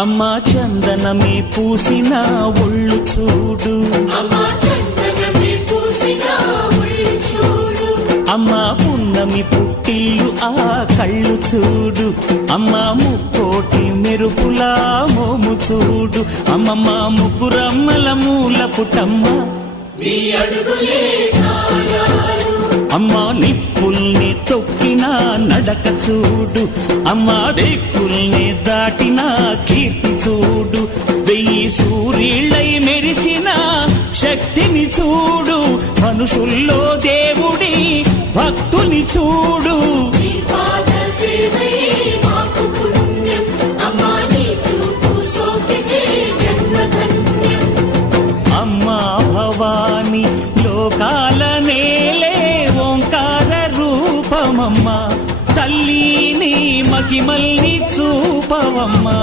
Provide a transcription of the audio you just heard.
అమ్మా చందనమే పూసిన ఒళ్ళు చూడు, అమ్మా పున్నమి పుట్టిల్లు ఆ కళ్ళు చూడు, అమ్మా ముక్కోటి మెరుపులా మోము చూడు, అమ్మమ్మ ముగ్గురమ్మల మూల పుటమ్మ అమ్మా నిప్పుల్ని తొక్కిన నడక చూడు, అమ్మా దిక్కుల్ని దాటిన కీర్తి చూడు, 1000 సూర్యుళ్ళై మెరిసిన శక్తిని చూడు, మనుషుల్లో దేవుడి భక్తుని చూడు. అమ్మా భవాని లోకాల నేలే ఓంకార రూపమమ్మా, తల్లిని మహిమల్ని చూపవమ్మా.